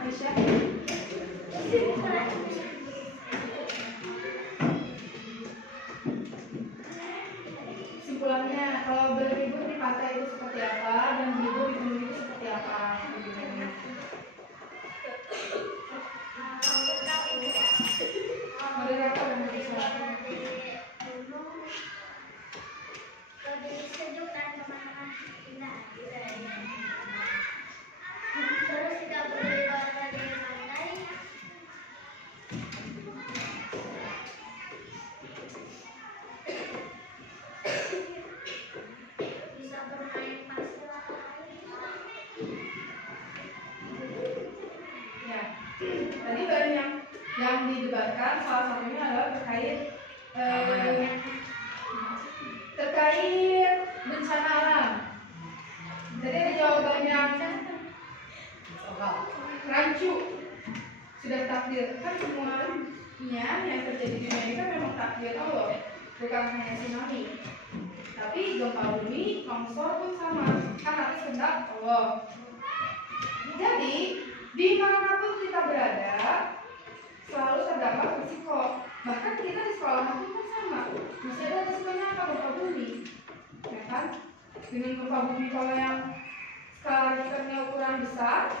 Aisyah? Kesimpulannya, kalau berlibur di pantai itu seperti apa dan berlibur di gunung itu seperti apa? Moderator yang bisa. Lebih sejuk dan kemana-mana indah. Terus tidak perlu ibadah di pantai. Bisa bermain pasir. Ya, tadi banyak yang didebatkan, salah satunya adalah terkait bencana alam. Jadi ada jawaban yang rancu, sudah takdir. Kan semuanya yang terjadi di dunia ini kan memang takdir Allah, bukan hanya tsunami. Tapi gempa bumi, longsor pun sama, kan atas kehendak Allah. Jadi dimanapun kita berada, selalu terdapat risiko. Bahkan kita di sekolah pun sama, masih ada risikonya apa? Gempa bumi, ya kan? Dengan gempa bumi kalau yang skala Richternya ukuran besar,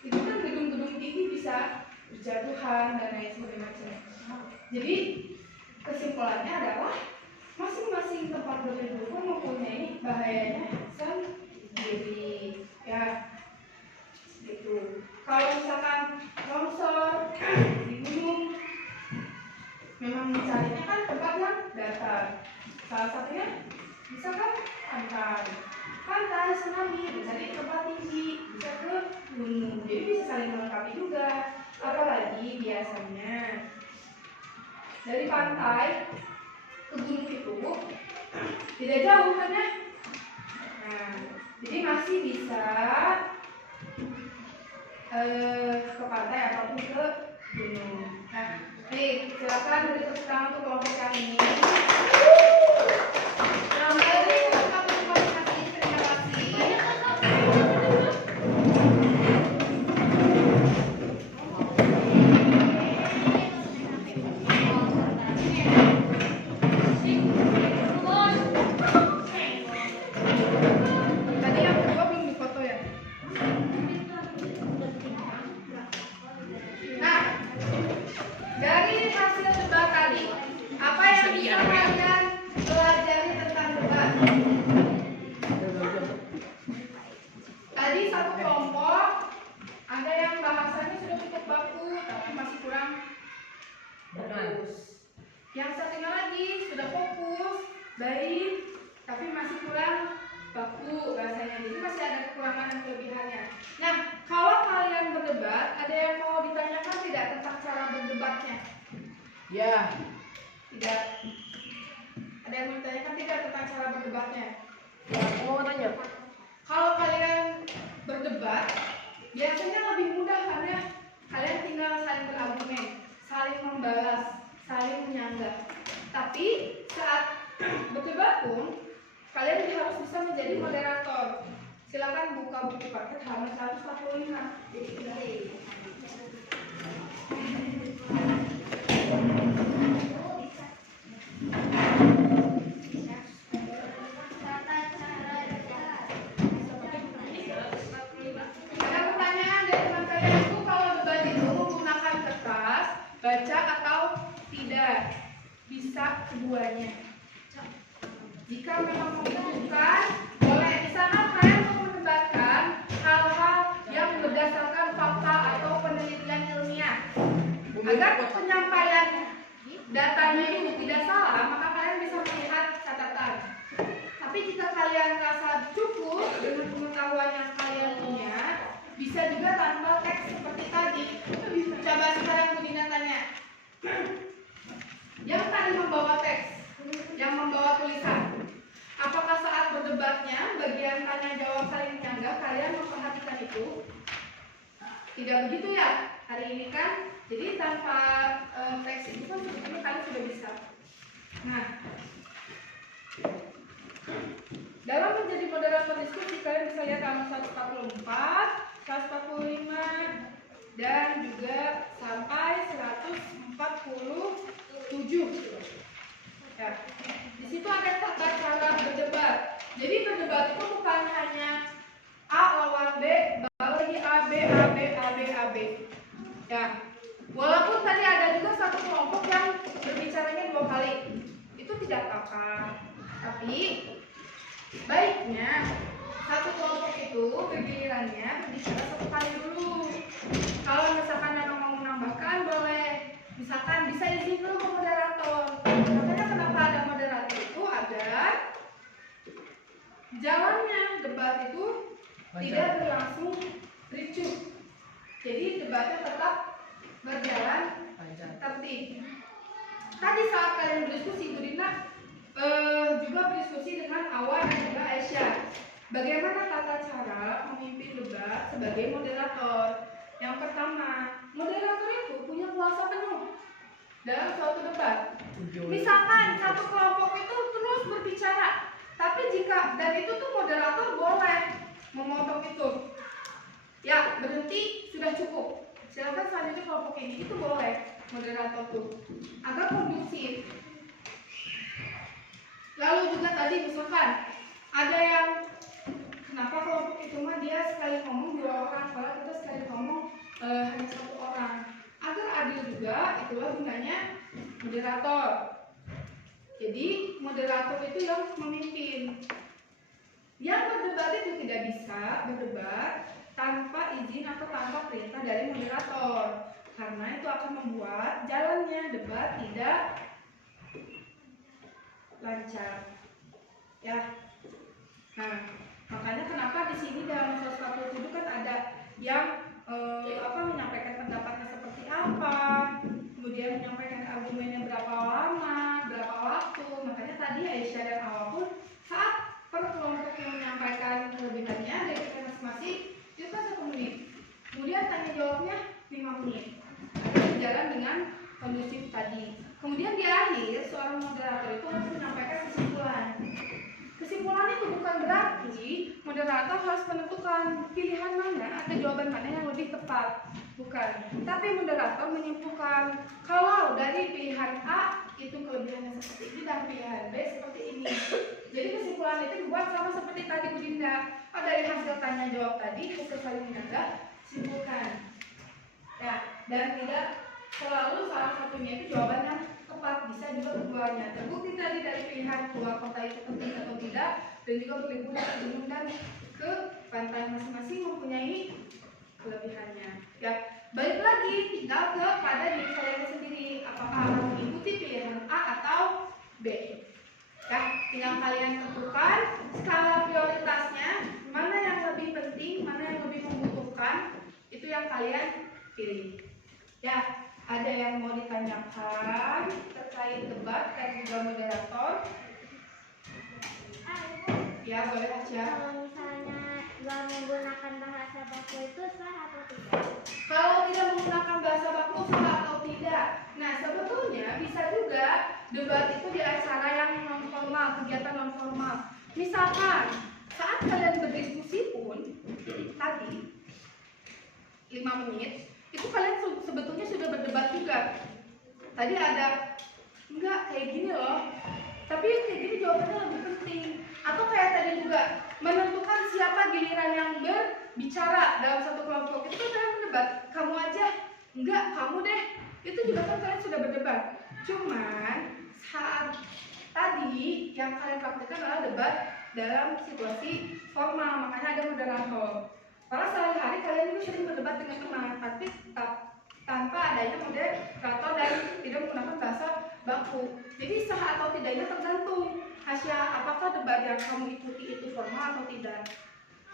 itu kan gedung-gedung tinggi bisa berjatuhan dan lain sebagainya. Jadi kesimpulannya adalah masing-masing tempat berlibur pun mempunyai bahayanya sendiri, ya. Gitu. Kalau misalkan longsor di gunung, memang mencarinya kan tempat yang datar. Salah satunya misalkan pantai, tsunami, bisa di tempat tinggi, bisa ke gunung. Jadi bisa saling melengkapi juga. Apalagi biasanya dari pantai ke gunung itu tidak jauh kan ya? Nah, jadi masih bisa ke pantai ataupun ke gunung. Nah, nih silakan beri tepuk tangan untuk kelompok yang ini. Selamat hari terima kasih. Tadi yang kedua belum difoto ya. Nah, dari hasil debat tadi, apa yang bisa kalian pelajari tentang debat? Tadi satu kelompok ada yang bahasanya sudah cukup baku, tapi masih kurang bagus. Yang satunya lagi sudah fokus, baik, tapi masih kurang baku bahasanya. Jadi masih ada kekurangan dan kelebihannya. Nah, kalau kalian berdebat, ada yang mau ditanyakan tidak tentang cara berdebatnya? Ya. Tidak. Ada yang mau ditanyakan tidak tentang cara berdebatnya? Aku mau tanya. Kalau kalian berdebat, biasanya lebih mudah karena kalian tinggal saling berargumen, saling membalas, saling menyanggah. Tapi saat berdebat pun, kalian harus bisa menjadi moderator. Silakan buka buku paket halaman 145. Ada pertanyaan dari teman kalian itu, kalau debat itu menggunakan kertas, baca atau tidak? Bisa keduanya. Jika memang membutuhkan, boleh di sana kalian mendebatkan hal-hal yang berdasarkan fakta atau penelitian ilmiah. Agar penyampaian datanya itu tidak salah, maka kalian bisa melihat catatan. Tapi jika kalian merasa cukup dengan pengetahuan yang kalian punya, bisa juga tanpa teks seperti tadi. Coba sekarang Budina tanya. Yang tadi membawa teks, yang membawa tulisan, apakah saat berdebatnya bagian tanya jawab saling menyanggah kalian memperhatikan itu? Tidak begitu ya hari ini kan? Jadi tanpa teks itu kan sebetulnya kalian sudah bisa. Nah, dalam menjadi moderator diskusi kalian bisa lihat halaman 144, 145, dan juga sampai 147. Ya, di situ ada tata cara berdebat. Jadi berdebat itu bukan hanya A lawan B, baru lagi A, B, A, B, A, B, A, B. Ya, walaupun tadi ada juga satu kelompok yang berbicaranya 2 kali, itu tidak apa-apa. Tapi baiknya satu kelompok itu bergilirannya berbicara 1 kali dulu. Kalau misalkan memang mau menambahkan boleh, misalkan bisa izin dulu ke moderator. Makanya kenapa ada moderator itu agar jalannya debat itu tidak berlangsung ricuh. Jadi debatnya tetap berjalan tertib. Tadi saat kalian berdiskusi, Bu Dina juga berdiskusi dengan Awan dan juga Aisyah. Bagaimana tata cara memimpin debat sebagai moderator? Yang pertama, moderator itu punya kuasa penuh dalam suatu debat. Misalkan satu kelompok itu terus berbicara, tapi jika dan itu tuh moderator boleh memotong itu. Ya, berhenti sudah cukup. Silakan selanjutnya kelompok ini itu boleh moderator tuh agar kondusif. Lalu juga tadi misalkan ada yang kenapa kelompok itu mah dia sekali ngomong 2 orang, kalau kita sekali ngomong hanya 1 orang. Agar adil juga, itulah gunanya moderator. Jadi moderator itu yang memimpin. Yang berdebat itu tidak bisa berdebat tanpa izin atau tanpa perintah dari moderator, karena itu akan membuat jalannya debat tidak lancar. Ya. Nah, makanya kenapa di sini dalam 147 kan ada yang menyampaikan pendapatnya seperti apa, kemudian menyampaikan argumennya berapa lama, berapa waktu. Makanya tadi Aisyah dan Awa pun saat per kelompok yang menyampaikan kelebihannya dari kita masing-masing itu kan 1 menit. Kemudian tanya jawabnya 5 menit. Berjalan dengan kondusif tadi. Kemudian di akhir seorang moderator itu harus menyampaikan kesimpulan. Kesimpulan itu bukan berarti moderator harus menentukan pilihan mana atau jawaban mana yang lebih tepat, bukan. Tapi moderator menyimpulkan kalau dari pilihan A itu kelebihannya seperti ini dan pilihan B seperti ini. Jadi kesimpulan itu dibuat sama seperti tadi Bu Dinda. Dari hasil tanya jawab tadi, hasil saling menanggapi, simpulkan. Ya, dan tidak selalu salah satunya itu jawaban yang tepat, bisa juga keduanya. Terbukti tadi dari pilihan keluar kota itu penting atau tidak, dan juga berlibur ke gunung dan ke pantai masing-masing mempunyai kelebihannya. Ya, balik lagi tinggal kepada diri kalian sendiri, apakah akan mengikuti pilihan A atau B. Ya, tinggal kalian tentukan skala prioritasnya, mana yang lebih penting, mana yang lebih membutuhkan, itu yang kalian pilih. Ya, ada yang mau ditanyakan terkait debat dan juga moderator? Ya, boleh aja. Kalau misalnya nggak menggunakan bahasa baku itu sah atau tidak? Kalau tidak menggunakan bahasa baku sah atau tidak? Nah, sebetulnya bisa juga debat itu di acara yang non formal, kegiatan non formal. Misalkan saat kalian berdiskusi pun tadi 5 menit itu kalian sebetulnya sudah berdebat juga. Tadi ada enggak kayak gini loh, tapi kayak gini jawabannya lebih penting. Atau kayak tadi juga menentukan siapa giliran yang berbicara dalam satu kelompok, itu kan kalian berdebat. Kamu aja, enggak kamu deh, itu juga kan kalian sudah berdebat. Cuman saat tadi yang kalian praktekkan adalah debat dalam situasi formal, makanya ada moderator. Karena sehari-hari kalian juga sering berdebat dengan teman, tapi tanpa adanya moderator dan tidak menggunakan bahasa baku. Jadi sah atau tidaknya tergantung hasil apakah debat yang kamu ikuti itu formal atau tidak.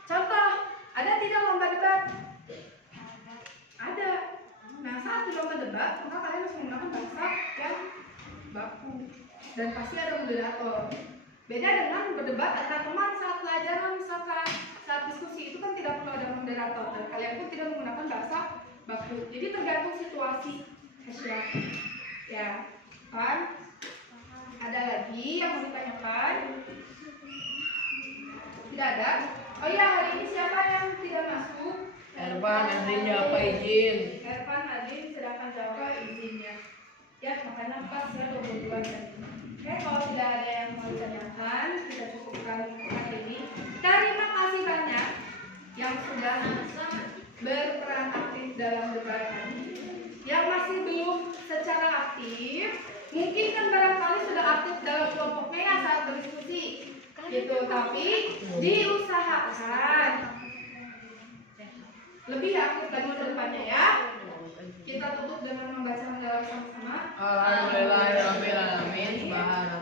Contoh, ada tidak lomba debat? Ada. Nah, saat di lomba debat, maka kalian harus menggunakan bahasa yang baku dan pasti ada moderator. Beda dengan berdebat antar teman saat pelajaran, misalkan saat diskusi itu kan tidak perlu ada moderator dan kalian pun tidak menggunakan bahasa baku. Jadi tergantung situasi hasil. Ya, kan? Ada lagi yang mau ditanyakan? Tidak ada? Oh iya, hari ini siapa yang tidak masuk? Ervan, Adin, apa izin? Ervan, Adin, sedangkan Jaka izinnya. Ya, makanya pas ya 22 tadi. Oke, kalau tidak ada yang mau ditanyakan, kita cukupkan hari ini. Terima kasih banyak yang sudah berperan aktif dalam berbagai. Yang masih belum secara aktif, mungkin kan barangkali sudah aktif dalam kelompoknya ya saat berdiskusi, gitu. Tapi diusahakan lebih aktif lagi ke depannya ya. Kita tutup dengan membaca menjalani sama-sama. Alhamdulillahirobbilalamin. Subhanallah.